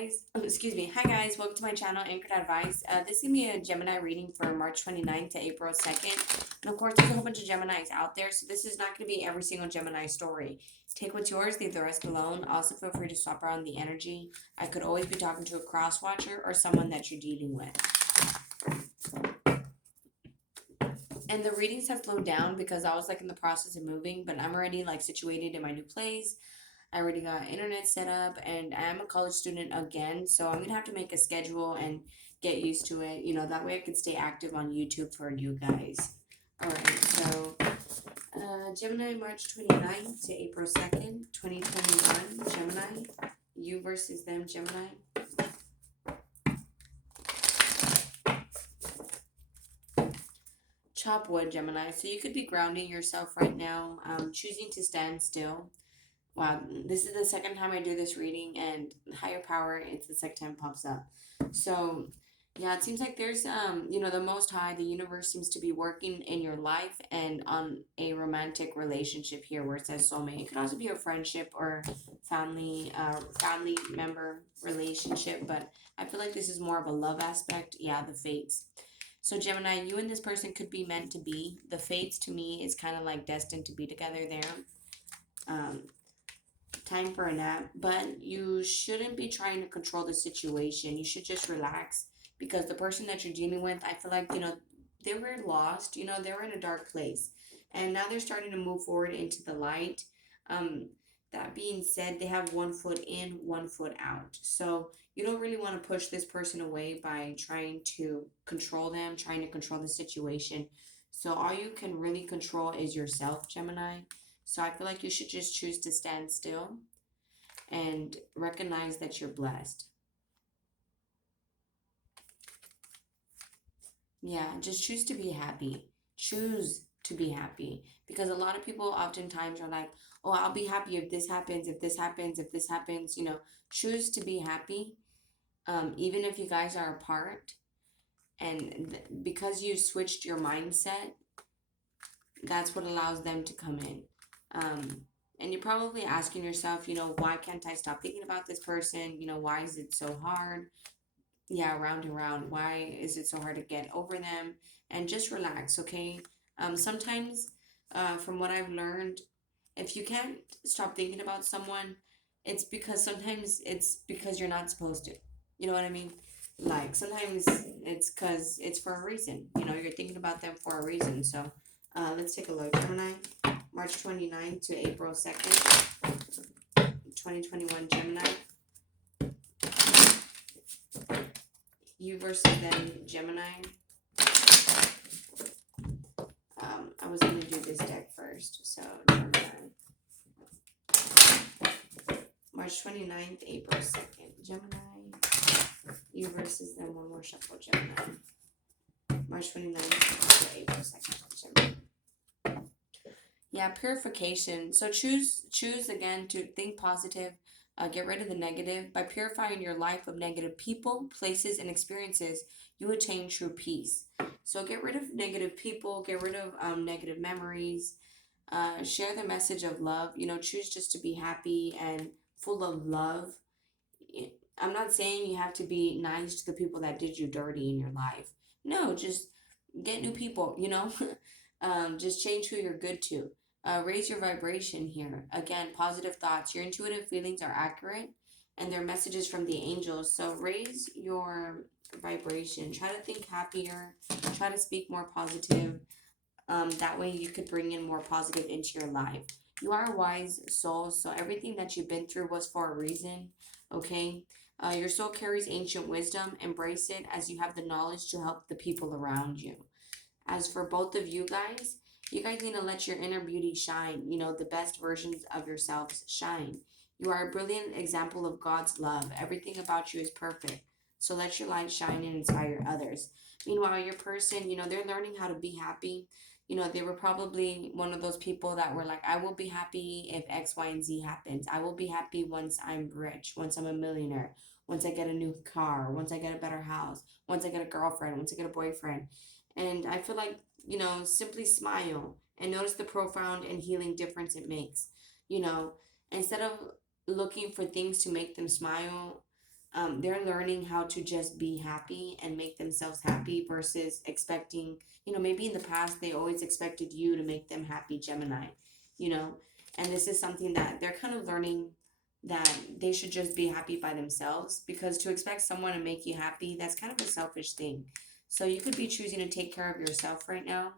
guys. Excuse me. Hi guys. Welcome to my channel, Anchored Advice. This is going to be a Gemini reading for March 29th to April 2nd. And of course, there's a whole bunch of Geminis out there, so this is not going to be every single Gemini story. Take what's yours, leave the rest alone. Also, feel free to swap around the energy. I could always be talking to a cross watcher or someone that you're dealing with. And the readings have slowed down because I was in the process of moving, but I'm already situated in my new place. I already got internet set up, and I'm a college student again, so I'm gonna have to make a schedule and get used to it. That way I can stay active on YouTube for you guys. Alright, so Gemini, March 29th to April 2nd, 2021. Gemini, you versus them, Gemini. Chop wood, Gemini. So you could be grounding yourself right now, choosing to stand still. Wow, this is the second time I do this reading, and higher power, it's the second time it pops up. So, yeah, it seems like there's, the Most High, the universe seems to be working in your life and on a romantic relationship here where it says soulmate. It could also be a friendship or family member relationship, but I feel like this is more of a love aspect. Yeah, the fates. So, Gemini, you and this person could be meant to be. The fates to me is kind of like destined to be together there. Time for a nap, but you shouldn't be trying to control the situation. You should just relax because the person that you're dealing with, I feel like, they were lost, they were in a dark place and now they're starting to move forward into the light. Um, that being said, they have one foot in, one foot out. So you don't really want to push this person away by trying to control them, trying to control the situation. So all you can really control is yourself, Gemini. So I feel like you should just choose to stand still and recognize that you're blessed. Yeah, just choose to be happy. Choose to be happy. Because a lot of people oftentimes are like, oh, I'll be happy if this happens, if this happens, if this happens. Choose to be happy, even if you guys are apart. And because you switched your mindset, that's what allows them to come in. And you're probably asking yourself, why can't I stop thinking about this person? Why is it so hard? Yeah, round and round. Why is it so hard to get over them? And just relax, okay? Sometimes, from what I've learned, if you can't stop thinking about someone, sometimes it's because you're not supposed to. You know what I mean? Like sometimes it's because it's for a reason. You're thinking about them for a reason. So let's take a look. Gemini, March 29th to April 2nd, 2021, Gemini. You versus them, Gemini. I was going to do this deck first. So, Gemini. March 29th, April 2nd, Gemini. You versus them, one more shuffle, Gemini. March 29th to April 2nd, Gemini. Yeah, purification. So choose again to think positive. Get rid of the negative. By purifying your life of negative people, places, and experiences, you attain true peace. So get rid of negative people, get rid of negative memories, share the message of love. Choose just to be happy and full of love. I'm not saying you have to be nice to the people that did you dirty in your life. No, just get new people, just change who you're good to. Raise your vibration here. Again, positive thoughts. Your intuitive feelings are accurate and they're messages from the angels. So raise your vibration. Try to think happier. Try to speak more positive. That way you could bring in more positive into your life. You are a wise soul, so everything that you've been through was for a reason, okay? Your soul carries ancient wisdom. Embrace it as you have the knowledge to help the people around you. As for both of you guys need to let your inner beauty shine. The best versions of yourselves shine. You are a brilliant example of God's love. Everything about you is perfect. So let your light shine and inspire others. Meanwhile, your person, they're learning how to be happy. They were probably one of those people that were like, I will be happy if X, Y, and Z happens. I will be happy once I'm rich, once I'm a millionaire, once I get a new car, once I get a better house, once I get a girlfriend, once I get a boyfriend. And I feel like, simply smile and notice the profound and healing difference it makes. You know, Instead of looking for things to make them smile, they're learning how to just be happy and make themselves happy versus expecting, maybe in the past they always expected you to make them happy, Gemini, you know, and this is something that they're kind of learning, that they should just be happy by themselves, because to expect someone to make you happy, that's kind of a selfish thing. So you could be choosing to take care of yourself right now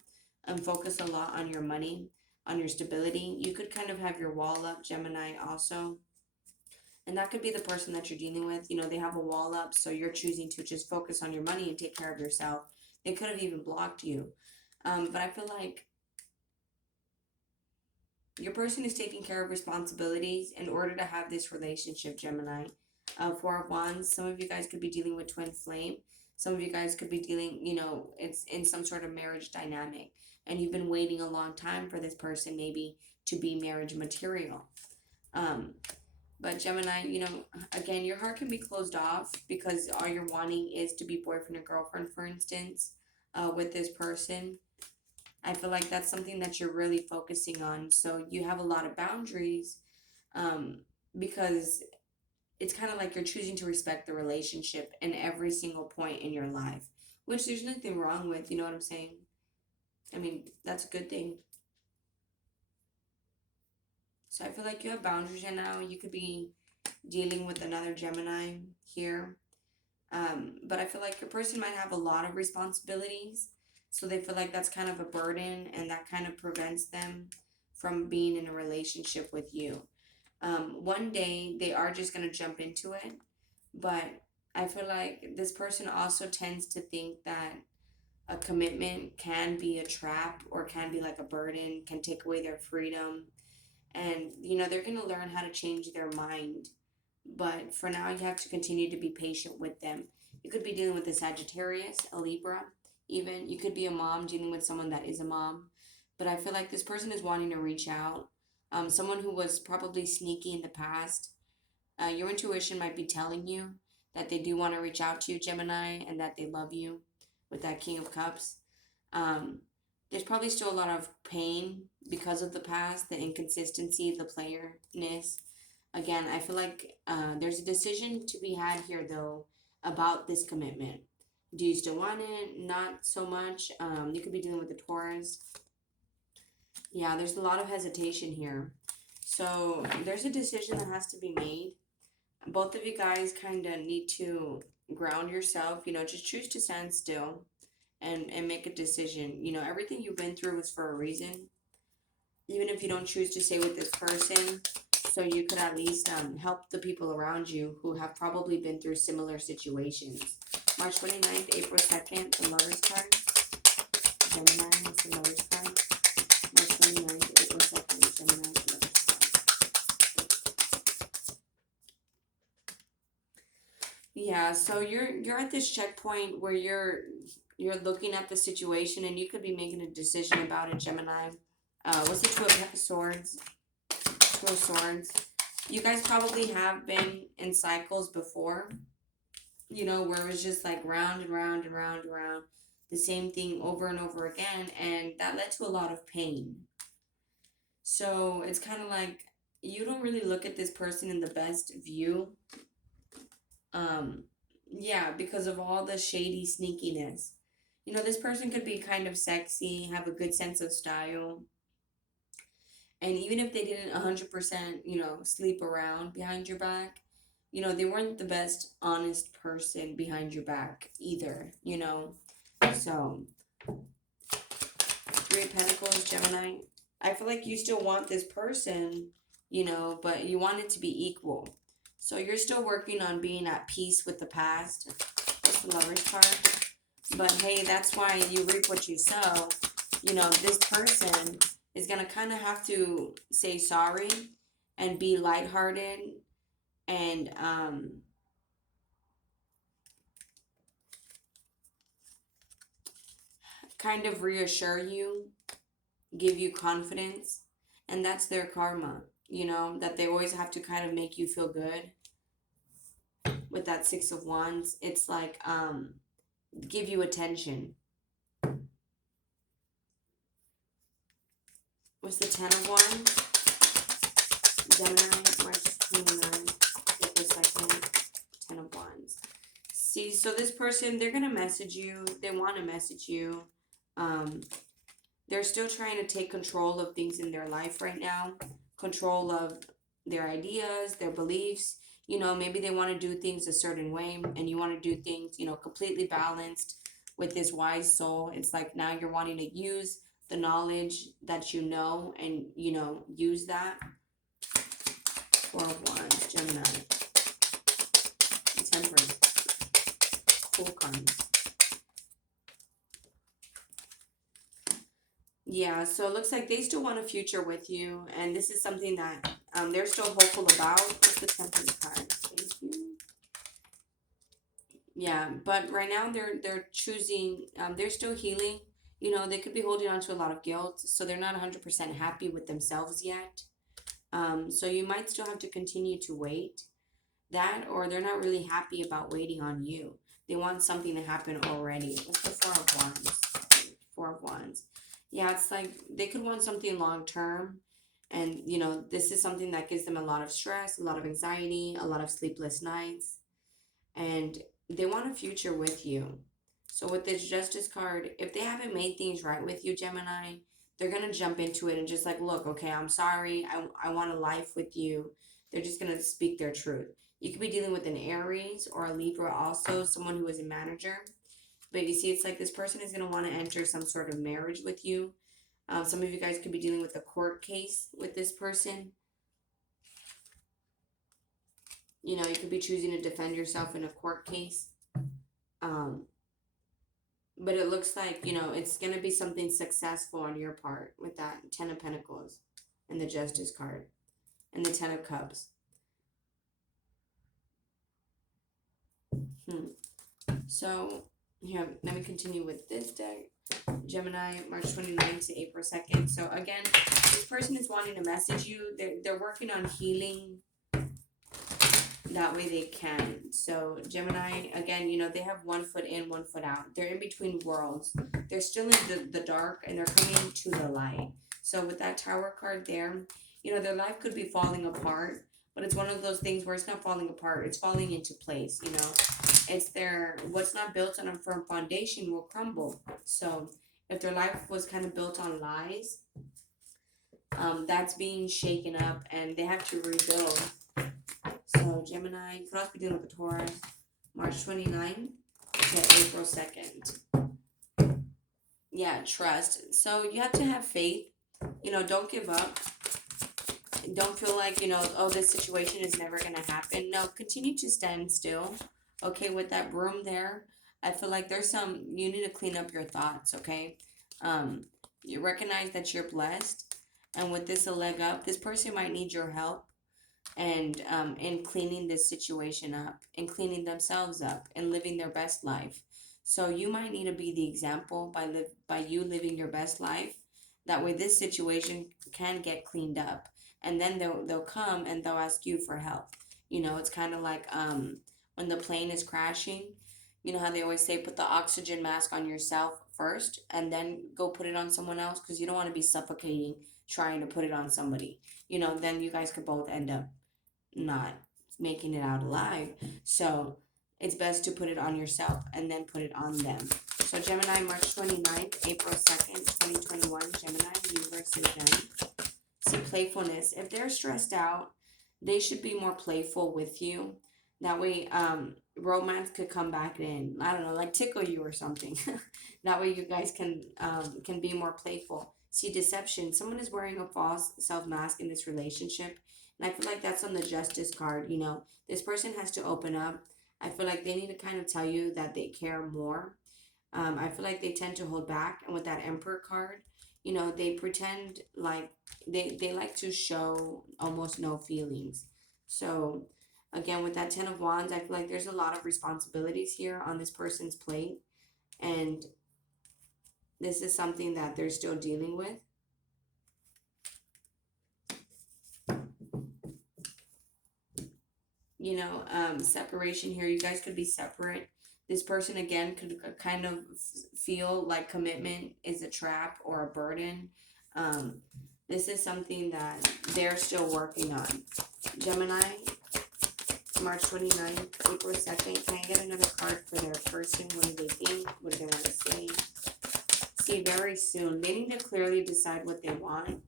and focus a lot on your money, on your stability. You could kind of have your wall up, Gemini, also. And that could be the person that you're dealing with. They have a wall up, so you're choosing to just focus on your money and take care of yourself. They could have even blocked you. But I feel like your person is taking care of responsibilities in order to have this relationship, Gemini. Four of Wands, some of you guys could be dealing with twin flame. Some of you guys could be dealing, it's in some sort of marriage dynamic. And you've been waiting a long time for this person maybe to be marriage material. But Gemini, again, your heart can be closed off because all you're wanting is to be boyfriend or girlfriend, for instance, with this person. I feel like that's something that you're really focusing on. So you have a lot of boundaries, because it's kind of like you're choosing to respect the relationship in every single point in your life, which there's nothing wrong with, you know what I'm saying? I mean, that's a good thing. So I feel like you have boundaries right now. You could be dealing with another Gemini here. But I feel like your person might have a lot of responsibilities. So they feel like that's kind of a burden, and that kind of prevents them from being in a relationship with you. One day they are just going to jump into it. But I feel like this person also tends to think that a commitment can be a trap or can be like a burden, can take away their freedom. And, they're going to learn how to change their mind. But for now, you have to continue to be patient with them. You could be dealing with a Sagittarius, a Libra, even. You could be a mom dealing with someone that is a mom. But I feel like this person is wanting to reach out. Someone who was probably sneaky in the past. Your intuition might be telling you that they do want to reach out to you, Gemini, and that they love you with that King of Cups. Um, there's probably still a lot of pain because of the past, the inconsistency, the playerness. Again, I feel like there's a decision to be had here, though, about this commitment. Do you still want it? Not so much. You could be dealing with a Taurus. Yeah, there's a lot of hesitation here. So there's a decision that has to be made. Both of you guys kind of need to ground yourself. Just choose to stand still and make a decision. Everything you've been through was for a reason. Even if you don't choose to stay with this person, so you could at least help the people around you who have probably been through similar situations. March 29th, April 2nd, the Lovers card. Gemini is the Lovers card. March 29th, April 2nd, Gemini is the Lovers card. Yeah, so you're at this checkpoint where you're looking at the situation, and you could be making a decision about it, Gemini. What's the Two of Swords? Two of Swords. You guys probably have been in cycles before, where it was just like round and round and round and round, the same thing over and over again, and that led to a lot of pain. So it's kind of like you don't really look at this person in the best view. Yeah, because of all the shady sneakiness. This person could be kind of sexy, have a good sense of style. And even if they didn't 100%, sleep around behind your back, they weren't the best honest person behind your back either. So, Three of Pentacles, Gemini. I feel like you still want this person, but you want it to be equal. So you're still working on being at peace with the past. That's the Lovers card. But hey, that's why you reap what you sow. This person is going to kind of have to say sorry and be lighthearted and kind of reassure you, give you confidence. And that's their karma, that they always have to kind of make you feel good. With that Six of Wands, it's like give you attention. What's the Ten of Wands? Gemini, March 29th, April 2nd, Ten of Wands. so this person, they're going to message you. They want to message you. They're still trying to take control of things in their life right now. Control of their ideas, their beliefs. You know, maybe they want to do things a certain way and you want to do things, you know, completely balanced with this wise soul. It's like now you're wanting to use the knowledge that you know and, you know, use that. Four of Wands, Gemini. Temperance. Cool cards. Yeah, so it looks like they still want a future with you, and this is something that they're still hopeful about. What's the Temperance card? Thank you. Yeah, but right now they're choosing. They're still healing. You know, they could be holding on to a lot of guilt, so they're not 100% happy with themselves yet. So you might still have to continue to wait. That, or they're not really happy about waiting on you. They want something to happen already. What's the Four of Wands? Four of Wands. Yeah, it's like they could want something long term. And, you know, this is something that gives them a lot of stress, a lot of anxiety, a lot of sleepless nights. And they want a future with you. So with this Justice card, if they haven't made things right with you, Gemini, they're going to jump into it and just like, look, okay, I'm sorry. I want a life with you. They're just going to speak their truth. You could be dealing with an Aries or a Libra also, someone who is a manager. But you see, it's like this person is going to want to enter some sort of marriage with you. Some of you guys could be dealing with a court case with this person. You know, you could be choosing to defend yourself in a court case. But it looks like, you know, it's going to be something successful on your part with that Ten of Pentacles and the Justice card and the Ten of Cups. So, here, let me continue with this deck. Gemini, March 29th to April 2nd. So, again, this person is wanting to message you. They're working on healing. That way they can. So, Gemini, again, you know, they have one foot in, one foot out. They're in between worlds. They're still in the dark and they're coming to the light. So, with that Tower card there, you know, their life could be falling apart. But it's one of those things where it's not falling apart. It's falling into place, you know. It's what's not built on a firm foundation will crumble. So if their life was kind of built on lies, that's being shaken up and they have to rebuild. So Gemini, you could also be dealing with the Taurus, March 29th to April 2nd. Yeah, trust. So you have to have faith. You know, don't give up. Don't feel like, you know, oh, this situation is never going to happen. No, continue to stand still. Okay, with that broom there, I feel like you need to clean up your thoughts, okay? You recognize that you're blessed. And with this a leg up, this person might need your help and in cleaning this situation up and cleaning themselves up and living their best life. So you might need to be the example by you living your best life. That way this situation can get cleaned up. And then they'll come and they'll ask you for help. You know, it's kind of like when the plane is crashing, you know how they always say put the oxygen mask on yourself first and then go put it on someone else because you don't want to be suffocating trying to put it on somebody. You know, then you guys could both end up not making it out alive. So it's best to put it on yourself and then put it on them. So Gemini, March 29th, April 2nd, 2021, Gemini, you versus them. See, playfulness. If they're stressed out, they should be more playful with you. That way, romance could come back in. I don't know, like tickle you or something. That way, you guys can be more playful. See, deception. Someone is wearing a false self mask in this relationship, and I feel like that's on the Justice card. You know, this person has to open up. I feel like they need to kind of tell you that they care more. I feel like they tend to hold back, and with that Emperor card, you know, they pretend like they like to show almost no feelings. So again, with that Ten of Wands, I feel like there's a lot of responsibilities here on this person's plate, and this is something that they're still dealing with. You know, separation here. You guys could be separate. This person, again, could kind of feel like commitment is a trap or a burden. This is something that they're still working on. Gemini, March 29th, April 2nd. Can I get another card for their person? What do they think? What do they want to say? See, very soon. They need to clearly decide what they want.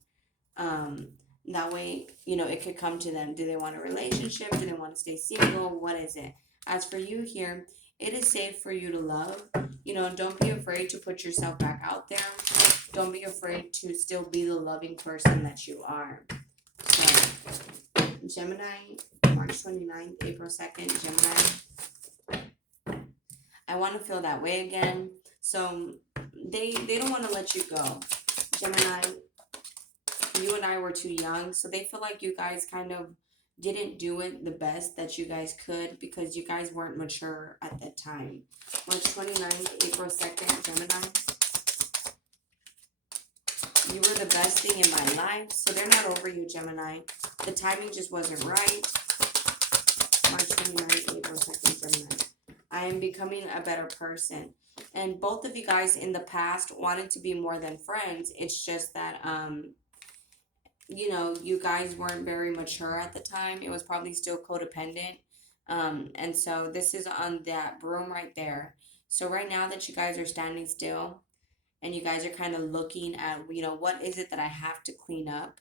That way, you know, it could come to them. Do they want a relationship? Do they want to stay single? What is it? As for you here, it is safe for you to love. You know, don't be afraid to put yourself back out there. Don't be afraid to still be the loving person that you are. So, Gemini, March 29th, April 2nd, Gemini. I want to feel that way again. So, they don't want to let you go. Gemini, you and I were too young, so they feel like you guys kind of didn't do it the best that you guys could because you guys weren't mature at that time. March 29th, April 2nd, Gemini. You were the best thing in my life, so they're not over you, Gemini. The timing just wasn't right. March 29th, April 2nd, Gemini. I am becoming a better person. And both of you guys in the past wanted to be more than friends. It's just that, you know, you guys weren't very mature at the time. It was probably still codependent. And so this is on that broom right there. So right now that you guys are standing still and you guys are kind of looking at, you know, what is it that I have to clean up?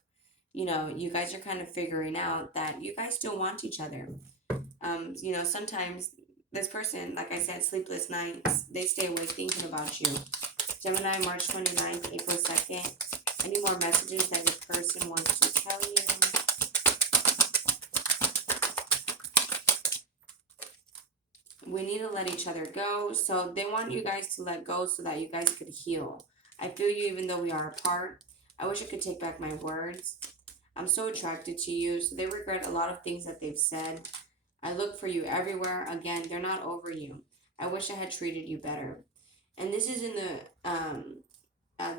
You know, you guys are kind of figuring out that you guys still want each other. You know, sometimes this person, like I said, sleepless nights, they stay awake thinking about you. Gemini, March 29th, April 2nd. Any more messages that your person wants to tell you? We need to let each other go. So they want you guys to let go so that you guys could heal. I feel you even though we are apart. I wish I could take back my words. I'm so attracted to you. So they regret a lot of things that they've said. I look for you everywhere. Again, they're not over you. I wish I had treated you better. And this is in the,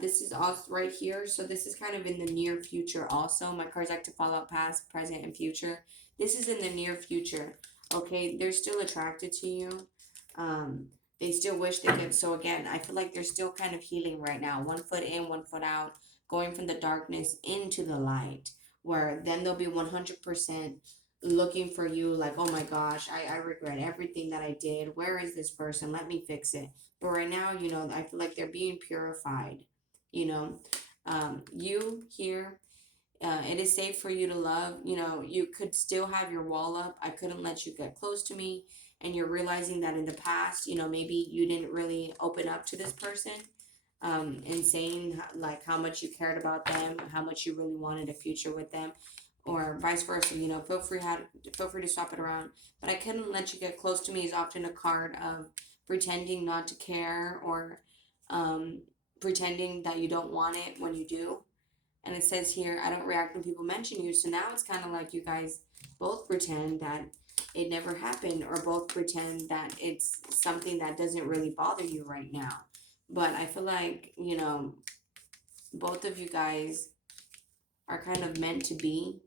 this is also right here. So this is kind of in the near future also. My cards like to follow up past, present, and future. This is in the near future. Okay, they're still attracted to you. They still wish they could. So again, I feel like they're still kind of healing right now. 1 foot in, 1 foot out. Going from the darkness into the light. Where then they'll be 100% looking for you like, oh my gosh, I regret everything that I did. Where is this person? Let me fix it. But right now, you know, I feel like they're being purified. You know, you here, it is safe for you to love. You know, you could still have your wall up. I couldn't let you get close to me. And you're realizing that in the past, you know, maybe you didn't really open up to this person. And saying like how much you cared about them, how much you really wanted a future with them, or vice versa. You know, feel free to swap it around. But I couldn't let you get close to me is often a card of pretending not to care or pretending that you don't want it when you do. And it says here, I don't react when people mention you. So now it's kind of like you guys both pretend that it never happened, or both pretend that it's something that doesn't really bother you right now. But I feel like, you know, both of you guys are kind of meant to be.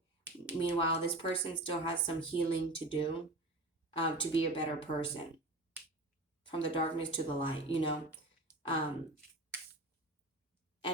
Meanwhile, this person still has some healing to do, to be a better person. From the darkness to the light, you know. And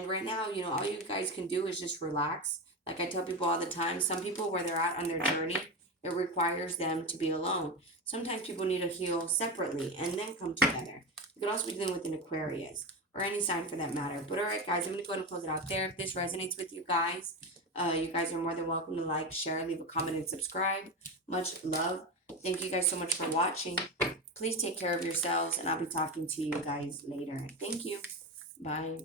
right now, you know, all you guys can do is just relax. Like I tell people all the time, some people where they're at on their journey, it requires them to be alone. Sometimes people need to heal separately and then come together. You could also be dealing with an Aquarius or any sign for that matter. But all right, guys, I'm going to go ahead and close it out there. If this resonates with you guys are more than welcome to like, share, leave a comment, and subscribe. Much love. Thank you guys so much for watching. Please take care of yourselves, and I'll be talking to you guys later. Thank you. Bye.